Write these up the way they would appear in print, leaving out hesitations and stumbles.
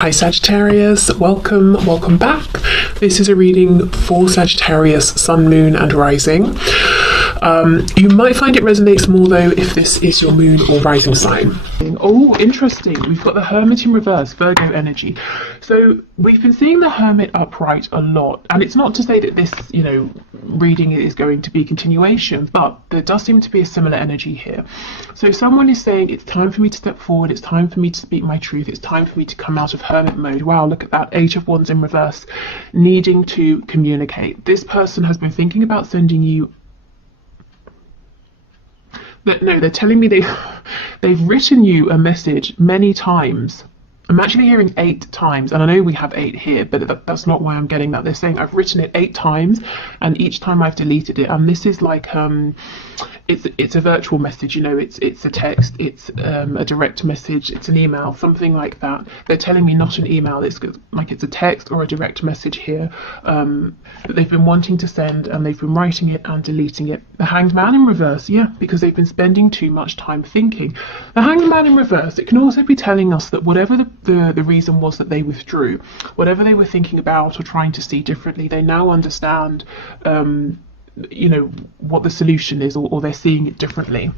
Hi Sagittarius, welcome back. This is a reading for Sagittarius, Sun, Moon and Rising. You might find it resonates more though if this is your moon or rising sign. Oh, interesting. We've got the Hermit in reverse, Virgo energy. So we've been seeing the Hermit upright a lot, and it's not to say that this, reading is going to be continuation, but there does seem to be a similar energy here. So someone is saying it's time for me to step forward, it's time for me to speak my truth, it's time for me to come out of Hermit mode. Wow, look at that, Eight of Wands in reverse, needing to communicate. This person has been thinking about sending you they're telling me they've written you a message many times. I'm actually hearing 8 times, and I know we have 8 here, but that's not why I'm getting that. They're saying I've written it 8 times, and each time I've deleted it. And this is like it's a virtual message, it's a text, it's a direct message, it's an email, something like that. They're telling me not an email, it's like it's a text or a direct message here that they've been wanting to send, and they've been writing it and deleting it. The Hanged Man in reverse, yeah, because they've been spending too much time thinking. The Hanged Man in reverse, it can also be telling us that whatever the reason was that they withdrew, whatever they were thinking about or trying to see differently, they now understand what the solution is, or they're seeing it differently.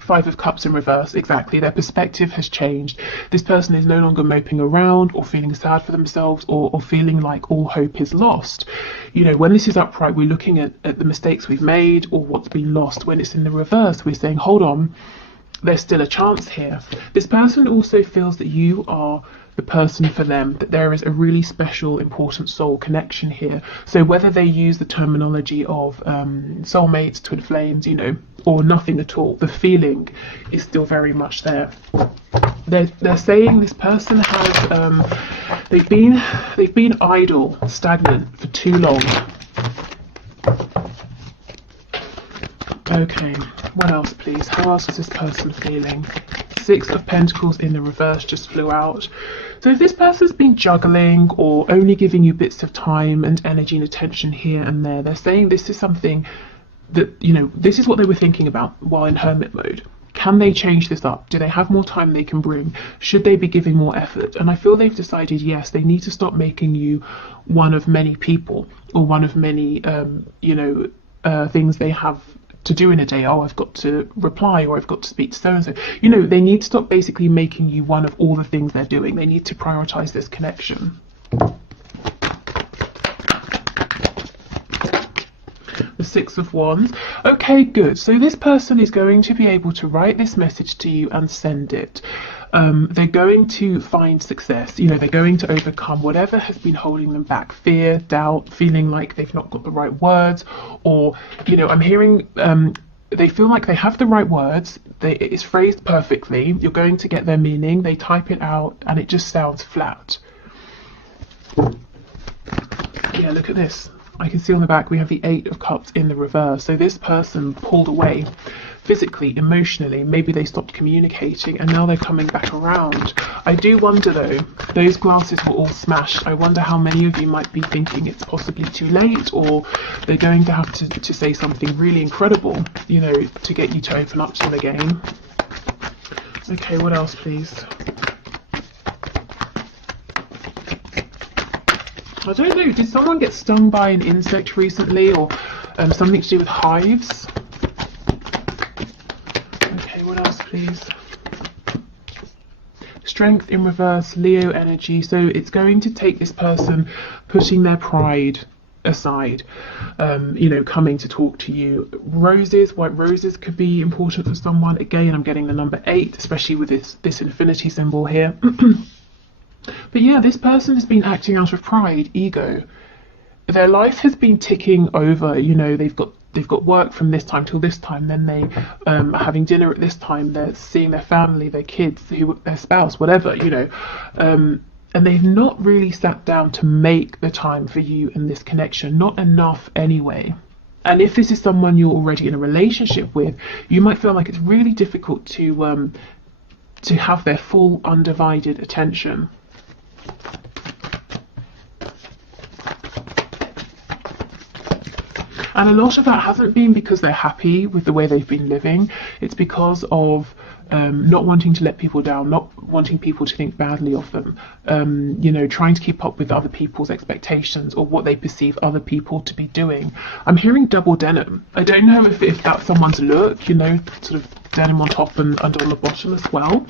5 of Cups in reverse, exactly. Their perspective has changed. This person is no longer moping around or feeling sad for themselves or feeling like all hope is lost. When this is upright, we're looking at the mistakes we've made or what's been lost. When it's in the reverse, we're saying, hold on, there's still a chance here. This person also feels that you are the person for them, that there is a really special, important soul connection here. So whether they use the terminology of soulmates, twin flames, or nothing at all, the feeling is still very much there. They're saying this person has they've been idle, stagnant for too long. Okay, what else please? How else is this person feeling? 6 of Pentacles in the reverse just flew out. So if this person's been juggling or only giving you bits of time and energy and attention here and there, they're saying this is something that, this is what they were thinking about while in Hermit mode. Can they change this up? Do they have more time they can bring? Should they be giving more effort? And I feel they've decided, yes, they need to stop making you one of many people or one of many, things they have to do in a day. Oh, I've got to reply, or I've got to speak to so-and-so. They need to stop basically making you one of all the things they're doing. They need to prioritize this connection. The 6 of Wands. Okay, good. So this person is going to be able to write this message to you and send it. They're going to find success. They're going to overcome whatever has been holding them back. Fear, doubt, feeling like they've not got the right words, or, I'm hearing they feel like they have the right words. It's phrased perfectly. You're going to get their meaning. They type it out and it just sounds flat. Yeah, look at this. I can see on the back we have the 8 of Cups in the reverse. So this person pulled away physically, emotionally. Maybe they stopped communicating and now they're coming back around. I do wonder though, those glasses were all smashed. I wonder how many of you might be thinking it's possibly too late, or they're going to have to say something really incredible, to get you to open up to them again. Okay, what else please? I don't know, did someone get stung by an insect recently, or something to do with hives? Okay, what else please? Strength in reverse, Leo energy. So it's going to take this person putting their pride aside, coming to talk to you. Roses, white roses could be important for someone. Again, I'm getting the number 8, especially with this infinity symbol here. But yeah, this person has been acting out of pride, ego. Their life has been ticking over. They've got work from this time till this time, then they are having dinner at this time, they're seeing their family, their kids, their spouse, whatever, and they've not really sat down to make the time for you and this connection, not enough anyway. And if this is someone you're already in a relationship with, you might feel like it's really difficult to have their full undivided attention. And a lot of that hasn't been because they're happy with the way they've been living. It's because of not wanting to let people down, not wanting people to think badly of them, you know, trying to keep up with other people's expectations or what they perceive other people to be doing. I'm hearing double denim. I don't know if that's someone's look, you know, sort of denim on top and on the bottom as well.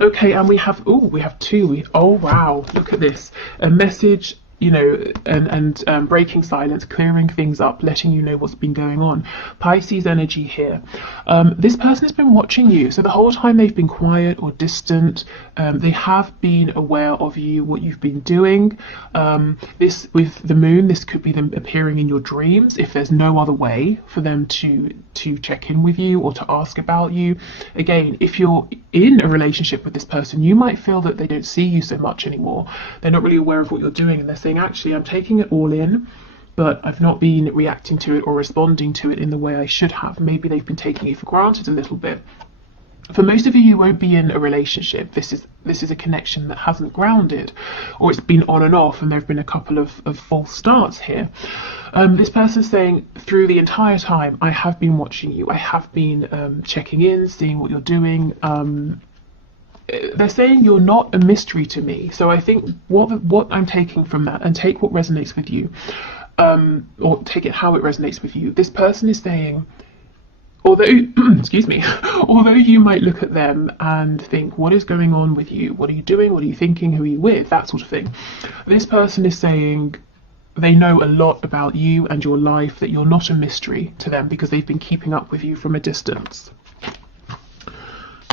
Okay, and we have two. Oh wow, look at this. A message, you know, and breaking silence, clearing things up, letting you know what's been going on. Pisces energy here. This person has been watching you, so the whole time they've been quiet or distant. They have been aware of you, what you've been doing. This with the moon, this could be them appearing in your dreams if there's no other way for them to check in with you or to ask about you. Again, if you're in a relationship with this person, you might feel that they don't see you so much anymore. They're not really aware of what you're doing, and they're saying, actually, I'm taking it all in, but I've not been reacting to it or responding to it in the way I should have. Maybe they've been taking it for granted a little bit. For most of you, you won't be in a relationship. This is a connection that hasn't grounded, or it's been on and off, and there have been a couple of false starts here. This person's saying, through the entire time, I have been watching you. I have been checking in, seeing what you're doing. They're saying you're not a mystery to me. So I think what I'm taking from that, and take what resonates with you, or take it how it resonates with you. This person is saying, although excuse me, although you might look at them and think, what is going on with you? What are you doing? What are you thinking? Who are you with? That sort of thing. This person is saying they know a lot about you and your life, that you're not a mystery to them because they've been keeping up with you from a distance.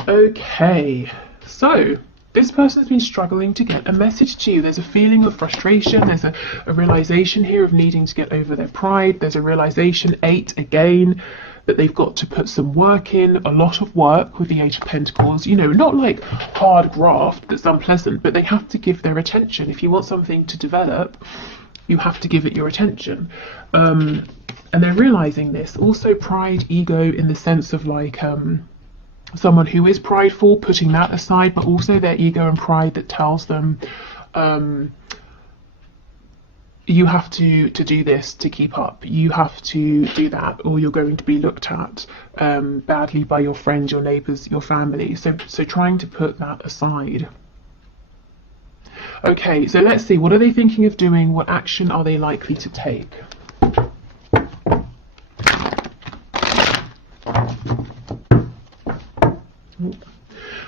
Okay, so this person has been struggling to get a message to you. There's a feeling of frustration. There's a realization here of needing to get over their pride. There's a realization, 8 again, that they've got to put some work in, a lot of work with the 8 of Pentacles. You know, not like hard graft that's unpleasant, but they have to give their attention. If you want something to develop, you have to give it your attention. And they're realizing this. Also pride, ego, in the sense of like someone who is prideful, putting that aside, but also their ego and pride that tells them you have to do this to keep up, you have to do that, or you're going to be looked at badly by your friends, your neighbours, your family. So trying to put that aside. Okay, so let's see, what are they thinking of doing? What action are they likely to take?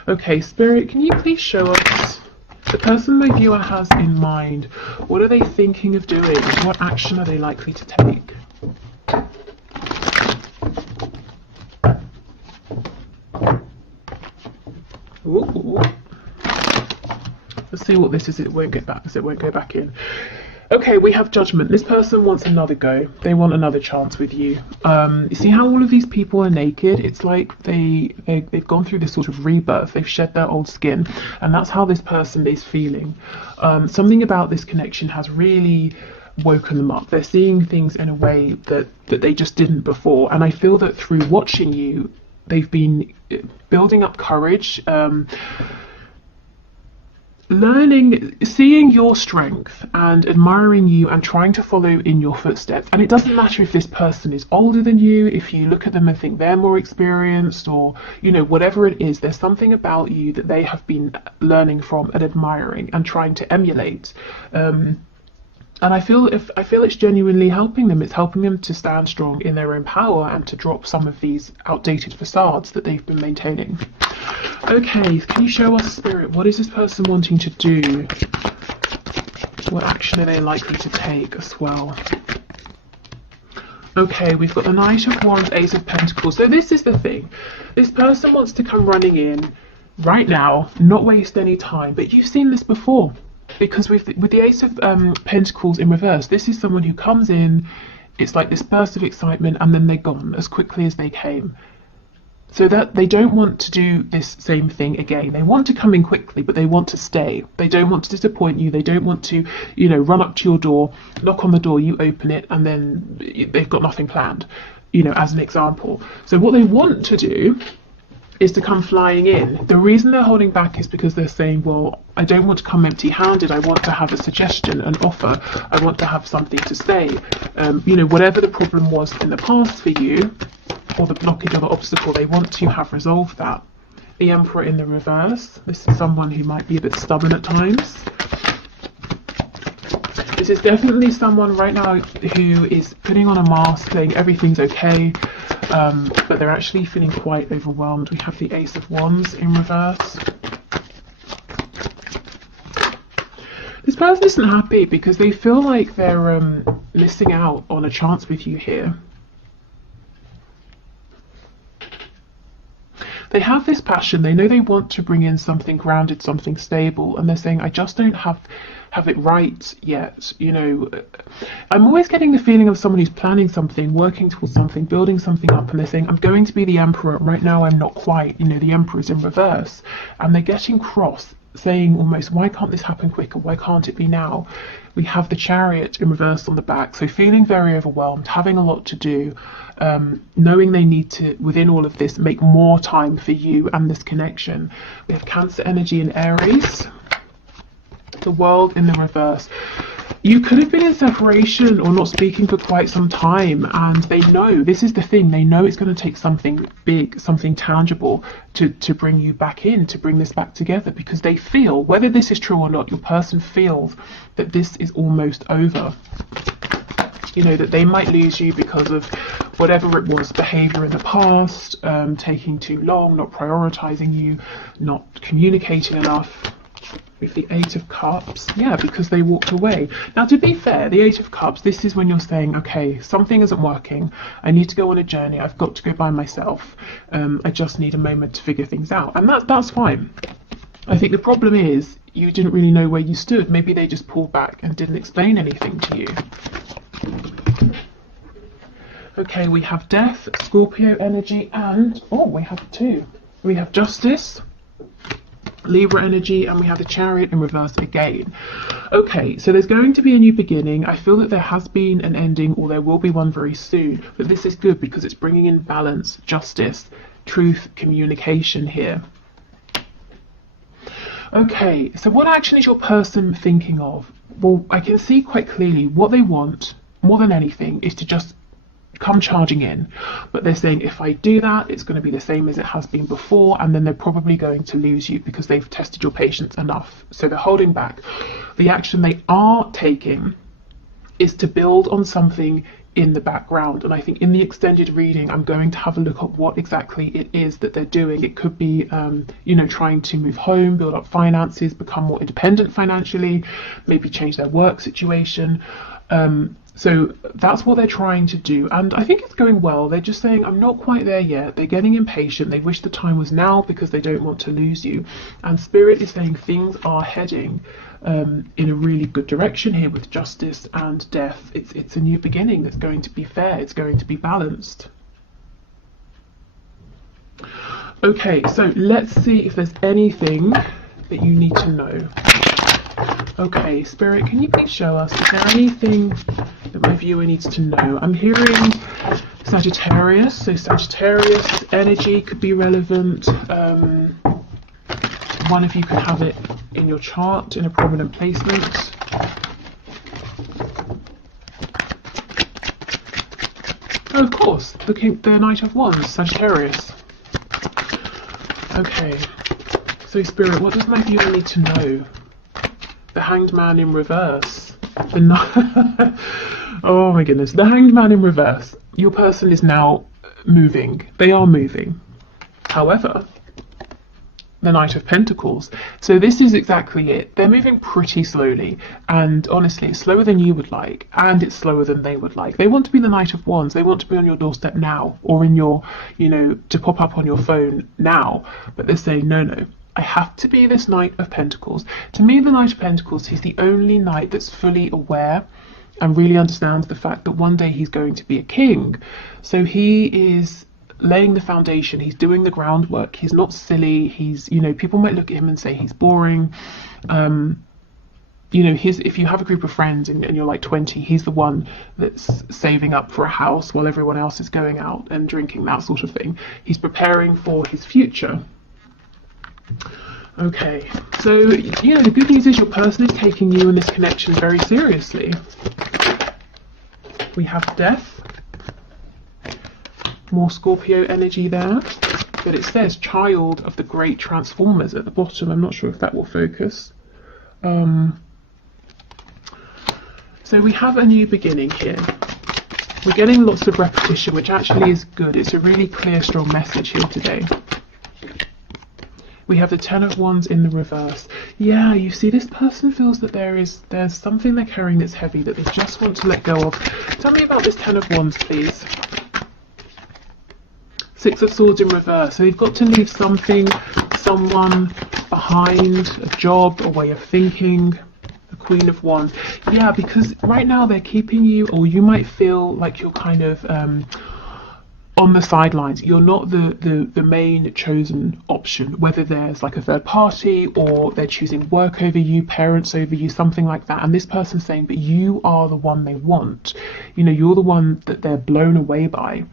Okay, Spirit, can you please show us the person my viewer has in mind? What are they thinking of doing? What action are they likely to take? Ooh. Let's see what this is. It won't get back, so it won't go back in. Okay, we have Judgment. This person wants another go. They want another chance with you. You see how all of these people are naked? It's like they've gone through this sort of rebirth. They've shed their old skin, and that's how this person is feeling. Something about this connection has really woken them up. They're seeing things in a way that they just didn't before, and I feel that through watching you, they've been building up courage, learning, seeing your strength and admiring you and trying to follow in your footsteps. And it doesn't matter if this person is older than you, if you look at them and think they're more experienced, or, you know, whatever it is, there's something about you that they have been learning from and admiring and trying to emulate. And I feel it's genuinely helping them. It's helping them to stand strong in their own power and to drop some of these outdated facades that they've been maintaining. Okay, can you show us, Spirit, what is this person wanting to do? What action are they likely to take as well? Okay, we've got the Knight of Wands, Ace of Pentacles. So this is the thing. This person wants to come running in right now, not waste any time. But you've seen this before. Because with the Ace of Pentacles in reverse, this is someone who comes in, it's like this burst of excitement, and then they're gone as quickly as they came. So that they don't want to do this same thing again. They want to come in quickly, but they want to stay. They don't want to disappoint you. They don't want to, you know, run up to your door, knock on the door, you open it, and then they've got nothing planned, you know, as an example. So what they want to do is to come flying in. The reason they're holding back is because they're saying, well, I don't want to come empty-handed. I want to have a suggestion, an offer. I want to have something to say. You know, whatever the problem was in the past for you, or the blockage or the obstacle, they want to have resolved that. the Emperor in the reverse. This is someone who might be a bit stubborn at times. This is definitely someone right now who is putting on a mask, saying everything's okay, but they're actually feeling quite overwhelmed. We have the Ace of Wands in reverse. This person isn't happy because they feel like they're missing out on a chance with you here. They have this passion, they know they want to bring in something grounded, something stable, and they're saying, I just don't have it right yet. You know, I'm always getting the feeling of someone who's planning something, working towards something, building something up, and they're saying, I'm going to be the Emperor. Right now I'm not quite. You know, the Emperor's in reverse. And they're getting cross, saying almost, why can't this happen quicker? Why can't it be now? We have the Chariot in reverse on the back, so feeling very overwhelmed, having a lot to do, knowing they need to, within all of this, make more time for you and this connection. We have Cancer energy in Aries, the World in the reverse. You could have been in separation or not speaking for quite some time, and they know, this is the thing, they know it's going to take something big, something tangible to bring you back in, to bring this back together, because they feel, whether this is true or not, your person feels that this is almost over. You know, that they might lose you because of whatever it was, behaviour in the past, taking too long, not prioritising you, not communicating enough. With the Eight of Cups, yeah, because they walked away. Now, to be fair, the Eight of Cups, this is when you're saying, okay, something isn't working, I need to go on a journey, I've got to go by myself, I just need a moment to figure things out, and that's fine. I think the problem is you didn't really know where you stood. Maybe they just pulled back and didn't explain anything to you. Okay, we have Death, Scorpio energy, and we have two. We have Justice, Libra energy, and we have the Chariot in reverse again. Okay, so there's going to be a new beginning. I feel that there has been an ending, or there will be one very soon, but this is good because it's bringing in balance, justice, truth, communication here. Okay, so what action is your person thinking of? Well, I can see quite clearly what they want more than anything is to just come charging in, but they're saying, if I do that, it's going to be the same as it has been before, and then they're probably going to lose you because they've tested your patience enough, so they're holding back. The action they are taking is to build on something in the background, and I think in the extended reading I'm going to have a look at what exactly it is that they're doing. It could be you know, trying to move home, build up finances, become more independent financially, maybe change their work situation. So that's what they're trying to do, and I think it's going well. They're just saying, I'm not quite there yet. They're getting impatient. They wish the time was now because they don't want to lose you. And Spirit is saying things are heading in a really good direction here with Justice and Death. It's a new beginning that's going to be fair. It's going to be balanced. Okay, so let's see if there's anything that you need to know. Okay, Spirit, can you please show us, is there anything that my viewer needs to know? I'm hearing Sagittarius, so Sagittarius energy could be relevant. One of you could have it in your chart in a prominent placement. Oh, of course, the Knight of Wands, Sagittarius. Okay, so Spirit, what does my viewer need to know? The Hanged Man in reverse. Oh my goodness, the Hanged Man in reverse. Your person is now moving. They are moving. However, the Knight of Pentacles. So this is exactly it. They're moving pretty slowly, and honestly, it's slower than you would like, and it's slower than they would like. They want to be the Knight of Wands. They want to be on your doorstep now, or in your, you know, to pop up on your phone now. But they're saying, no. I have to be this Knight of Pentacles. To me, the Knight of Pentacles, he's the only knight that's fully aware and really understands the fact that one day he's going to be a king. So he is laying the foundation, he's doing the groundwork, he's not silly, he's, you know, people might look at him and say he's boring. You know, if you have a group of friends and you're like 20, he's the one that's saving up for a house while everyone else is going out and drinking, that sort of thing. He's preparing for his future. Okay, so, you know, the good news is your person is taking you and this connection very seriously. We have Death. More Scorpio energy there. but it says child of the great transformers at the bottom. I'm not sure if that will focus. So we have a new beginning here. We're getting lots of repetition, which actually is good. It's a really clear, strong message here today. We have the Ten of Wands in the reverse. Yeah, you see, this person feels that there's something they're carrying that's heavy that they just want to let go of. Tell me about this Ten of Wands, please. Six of Swords in reverse. So they've got to leave something, someone behind, a job, a way of thinking. The Queen of Wands. Yeah, because right now they're keeping you, or you might feel like you're kind of on the sidelines. You're not the main chosen option, whether there's like a third party or they're choosing work over you, parents over you, something like that. And this person's saying, but you are the one they want. You know, you're the one that they're blown away by.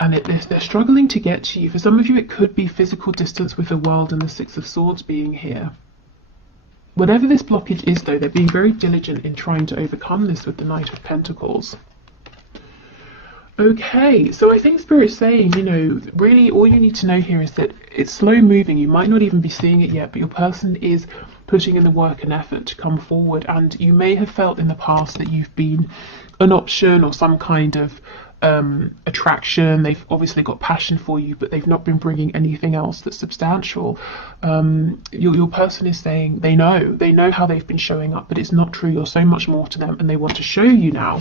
And they're struggling to get to you. For some of you, it could be physical distance with the World and the Six of Swords being here. Whatever this blockage is, though, they're being very diligent in trying to overcome this with the Knight of Pentacles. Okay, so I think Spirit's saying, you know, really all you need to know here is that it's slow moving. You might not even be seeing it yet, but your person is putting in the work and effort to come forward. And you may have felt in the past that you've been an option or some kind of attraction. They've obviously got passion for you, but they've not been bringing anything else that's substantial. Your person is saying they know how they've been showing up, but it's not true. You're so much more to them, and they want to show you now.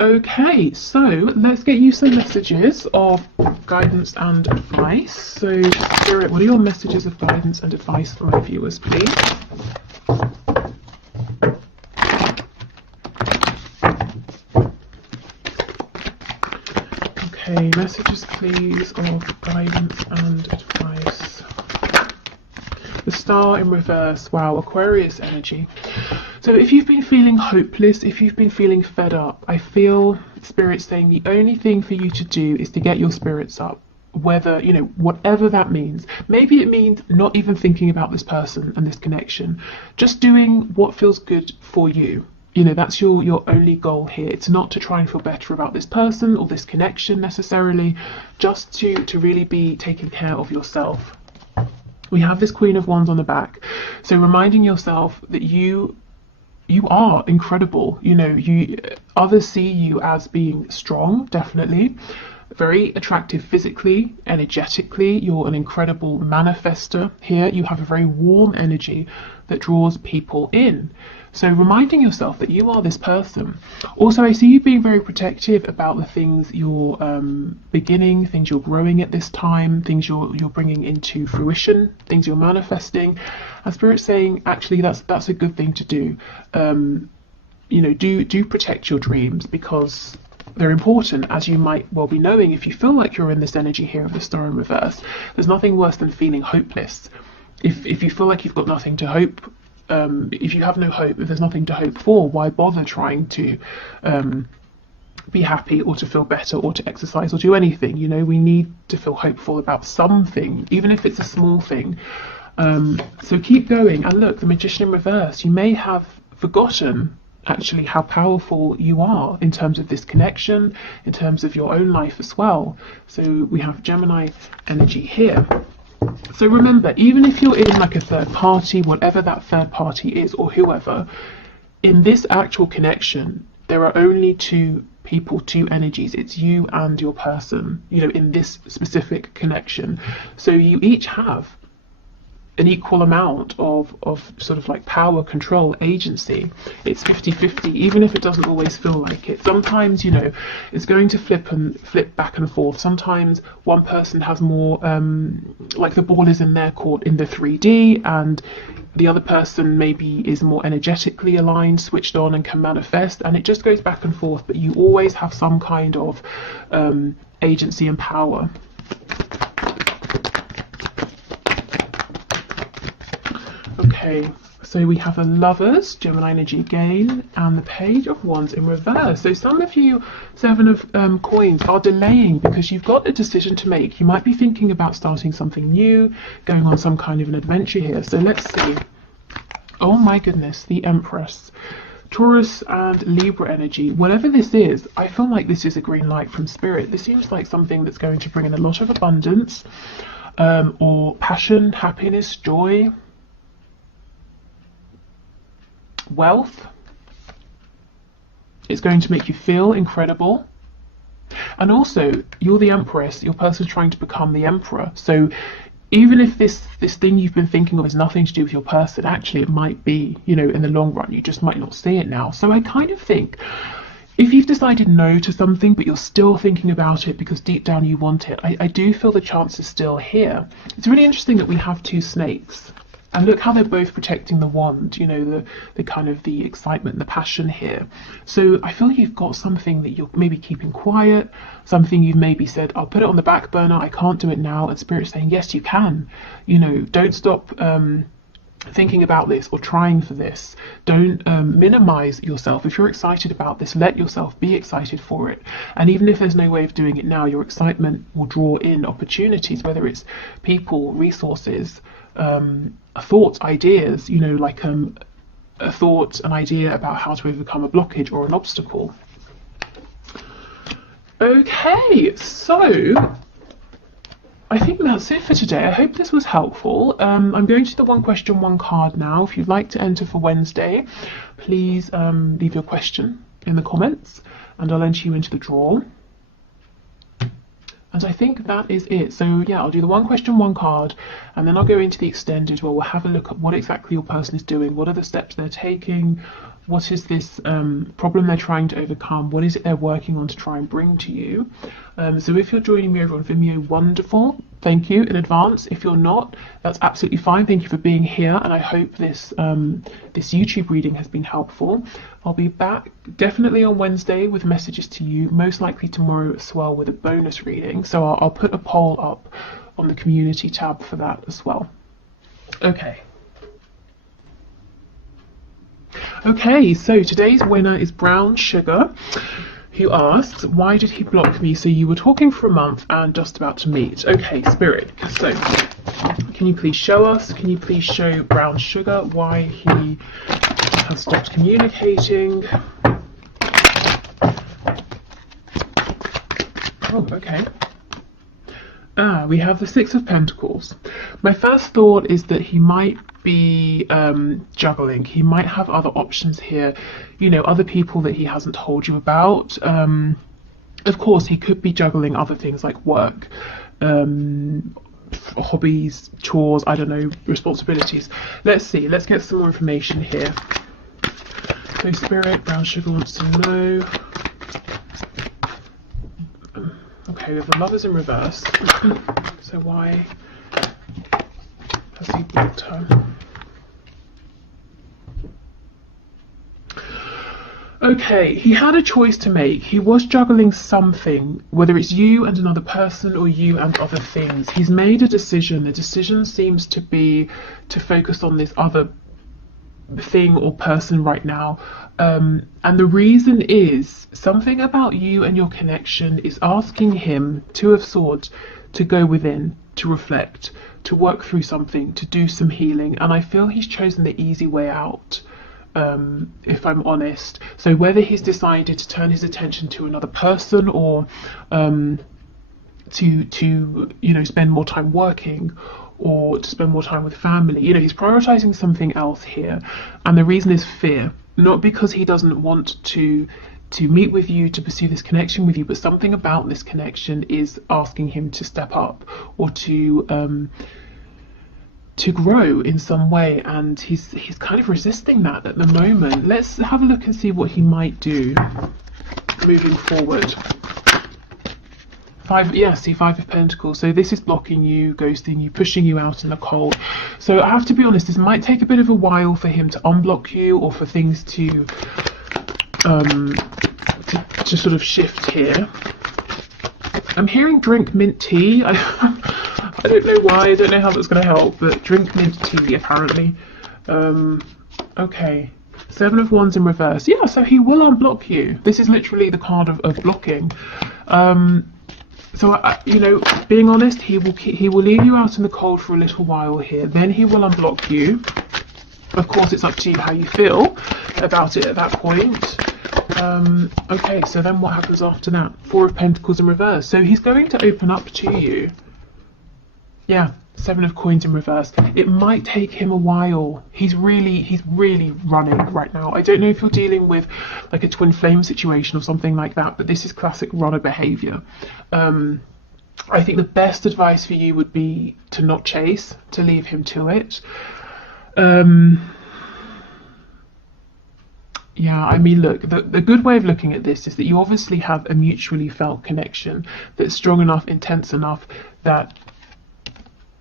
Okay, so let's get you some messages of guidance and advice. So Spirit, what are your messages of guidance and advice for my viewers, please? Okay, messages please of guidance and advice. The Star in reverse. Wow, Aquarius energy. So if you've been feeling hopeless, if you've been feeling fed up, I feel Spirit saying the only thing for you to do is to get your spirits up. Whether, you know, whatever that means. Maybe it means not even thinking about this person and this connection. Just doing what feels good for you. You know, that's your only goal here. It's not to try and feel better about this person or this connection necessarily, just to really be taking care of yourself. We have this Queen of Wands on the back. So reminding yourself that you are incredible. You know, others see you as being strong, definitely. Very attractive physically, energetically. You're an incredible manifester here. You have a very warm energy that draws people in. So reminding yourself that you are this person. Also, I see you being very protective about the things you're beginning, things you're growing at this time, things you're bringing into fruition, things you're manifesting. And Spirit's saying, actually, that's a good thing to do. You know, do protect your dreams, because they're important, as you might well be knowing. If you feel like you're in this energy here of the Star in reverse, there's nothing worse than feeling hopeless. If you feel like you've got nothing to hope, if you have no hope, if there's nothing to hope for, why bother trying to be happy or to feel better or to exercise or do anything? You know, we need to feel hopeful about something, even if it's a small thing. So keep going. And look, the Magician in reverse, you may have forgotten actually how powerful you are in terms of this connection, in terms of your own life as well. So we have Gemini energy here. So remember, even if you're in like a third party, whatever that third party is, or whoever, in this actual connection, there are only two people, two energies. It's you and your person, you know, in this specific connection. So you each have an equal amount of sort of like power, control, agency. It's 50-50, even if it doesn't always feel like it. Sometimes, you know, it's going to flip back and forth. Sometimes one person has more, like the ball is in their court in the 3D, and the other person maybe is more energetically aligned, switched on, and can manifest, and it just goes back and forth, but you always have some kind of agency and power. Okay, so we have a Lovers, Gemini energy again, and the Page of Wands in reverse. So some of you, Seven of Coins, are delaying because you've got a decision to make. You might be thinking about starting something new, going on some kind of an adventure here. So let's see. Oh my goodness, the Empress. Taurus and Libra energy, whatever this is, I feel like this is a green light from Spirit. This seems like something that's going to bring in a lot of abundance, or passion, happiness, joy, wealth. It's going to make you feel incredible. And also, you're the Empress, your person's trying to become the Emperor. So even if this thing you've been thinking of has nothing to do with your person, actually it might be, you know, in the long run. You just might not see it now. So I kind of think if you've decided no to something, but you're still thinking about it because deep down you want it, I do feel the chance is still here. It's really interesting that we have two snakes. And look how they're both protecting the wand, you know, the kind of the excitement and the passion here. So I feel you've got something that you're maybe keeping quiet, something you've maybe said, I'll put it on the back burner, I can't do it now. And Spirit's saying, yes, you can. You know, don't stop thinking about this or trying for this. Don't minimize yourself. If you're excited about this, let yourself be excited for it. And even if there's no way of doing it now, your excitement will draw in opportunities, whether it's people, resources, thoughts, ideas, you know, like a thought, an idea about how to overcome a blockage or an obstacle. Okay, so I think that's it for today. I hope this was helpful. I'm going to the one question, one card now. If you'd like to enter for Wednesday, please leave your question in the comments and I'll enter you into the draw. And I think that is it. So yeah, I'll do the one question, one card, and then I'll go into the extended where we'll have a look at what exactly your person is doing, what are the steps they're taking, what is this problem they're trying to overcome, what is it they're working on to try and bring to you. So if you're joining me over on Vimeo, wonderful. Thank you in advance. If you're not, that's absolutely fine. Thank you for being here, and I hope this this YouTube reading has been helpful. I'll be back definitely on Wednesday with messages to you, most likely tomorrow as well with a bonus reading. So I'll put a poll up on the community tab for that as well. Okay. Okay, so today's winner is Brown Sugar, who asks, why did he block me? So you were talking for a month and just about to meet. Okay, Spirit, so can you please show us, can you please show Brown Sugar why he has stopped communicating? Oh, okay. We have the Six of Pentacles. My first thought is that he might be juggling. He might have other options here, you know, other people that he hasn't told you about. Of course, he could be juggling other things like work, hobbies, chores, I don't know, responsibilities. Let's see, let's get some more information here. So Spirit, Brown Sugar wants to know. Okay, we have the Lovers in reverse. So why has he blocked her? Okay, he had a choice to make. He was juggling something, whether it's you and another person or you and other things. He's made a decision. The decision seems to be to focus on this other thing or person right now. And the reason is something about you and your connection is asking him, Two of Swords, to go within, to reflect, to work through something, to do some healing. And I feel he's chosen the easy way out, if I'm honest. So whether he's decided to turn his attention to another person or to you know, spend more time working or to spend more time with family, you know, he's prioritizing something else here. And the reason is fear, not because he doesn't want to meet with you, to pursue this connection with you, but something about this connection is asking him to step up or to grow in some way, and he's kind of resisting that at the moment. Let's have a look and see what he might do moving forward. Five of Pentacles. So this is blocking you, ghosting you, pushing you out in the cold. So I have to be honest, this might take a bit of a while for him to unblock you or for things to sort of shift here. I'm hearing drink mint tea. I don't know why, I don't know how that's going to help, but drink mint tea apparently. Okay, Seven of Wands in reverse. Yeah, so he will unblock you. This is literally the card of blocking. So you know, being honest, he will leave you out in the cold for a little while here. Then he will unblock you. Of course, it's up to you how you feel about it at that point. Okay, so then what happens after that? Four of Pentacles in reverse. So he's going to open up to you. Yeah, Seven of Coins in reverse. It might take him a while. He's really running right now. I don't know if you're dealing with like a twin flame situation or something like that, but this is classic runner behavior. I think the best advice for you would be to not chase, to leave him to it. Yeah, I mean, look, the good way of looking at this is that you obviously have a mutually felt connection that's strong enough, intense enough that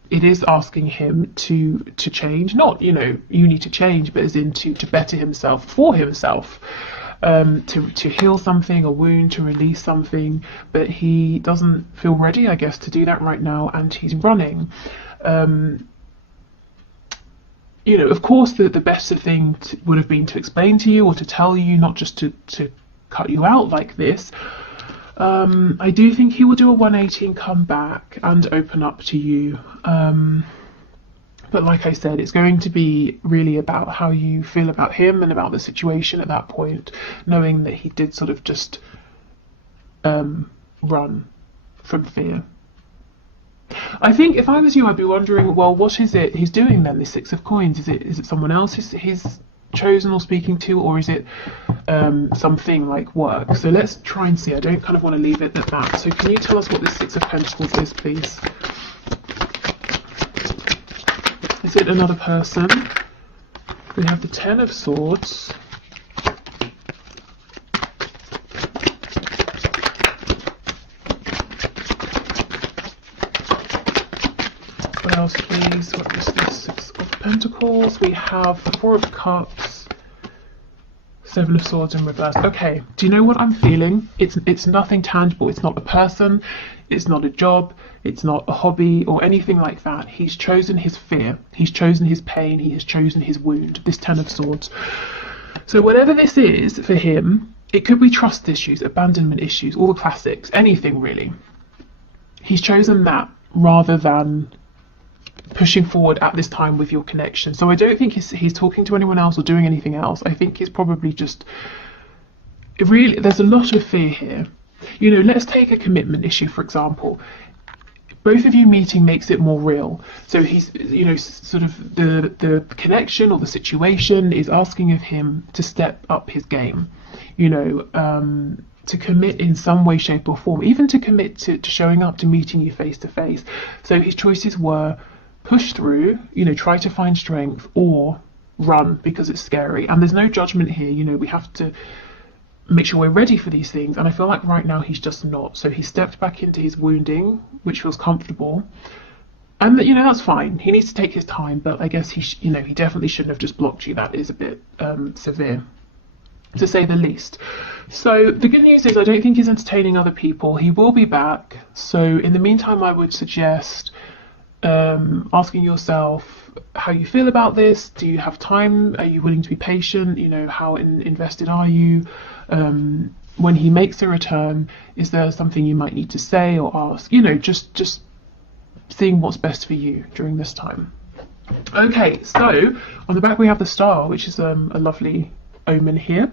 it is asking him to change. Not, you know, you need to change, but as in to better himself for himself, to heal something, a wound, to release something. But he doesn't feel ready, I guess, to do that right now, and he's running. You know, of course, the best thing would have been to explain to you or to tell you, not just to cut you out like this. I do think he will do a 180 and come back and open up to you. But like I said, it's going to be really about how you feel about him and about the situation at that point, knowing that he did sort of just run from fear. I think if I was you, I'd be wondering, well, what is it he's doing then, this Six of Coins? Is it someone else he's chosen or speaking to, or is it something like work? So let's try and see. I don't kind of want to leave it at that. So can you tell us what this Six of Pentacles is, please? Is it another person? We have the Ten of Swords. What else, please? What is this? Six of Pentacles. We have Four of Cups, Seven of Swords in reverse. Okay, do you know what I'm feeling? It's nothing tangible. It's not a person. It's not a job. It's not a hobby or anything like that. He's chosen his fear. He's chosen his pain. He has chosen his wound. This Ten of Swords. So whatever this is for him, it could be trust issues, abandonment issues, all the classics, anything really. He's chosen that rather than pushing forward at this time with your connection. So I don't think he's talking to anyone else or doing anything else. I think he's probably just really, there's a lot of fear here. You know, let's take a commitment issue, for example. Both of you meeting makes it more real. So he's, you know, sort of the connection or the situation is asking of him to step up his game, you know, to commit in some way, shape or form, even to commit to showing up, to meeting you face to face. So his choices were push through, you know, try to find strength, or run because it's scary. And there's no judgment here. You know, we have to make sure we're ready for these things. And I feel like right now he's just not. So he stepped back into his wounding, which feels comfortable. And, you know, that's fine. He needs to take his time, but I guess you know, he definitely shouldn't have just blocked you. That is a bit severe, to say the least. So the good news is I don't think he's entertaining other people. He will be back. So in the meantime, I would suggest asking yourself how you feel about this. Do you have time? Are you willing to be patient? You know, how invested are you? When he makes a return, is there something you might need to say or ask? You know, just seeing what's best for you during this time. Okay, so on the back we have the Star, which is a lovely omen here.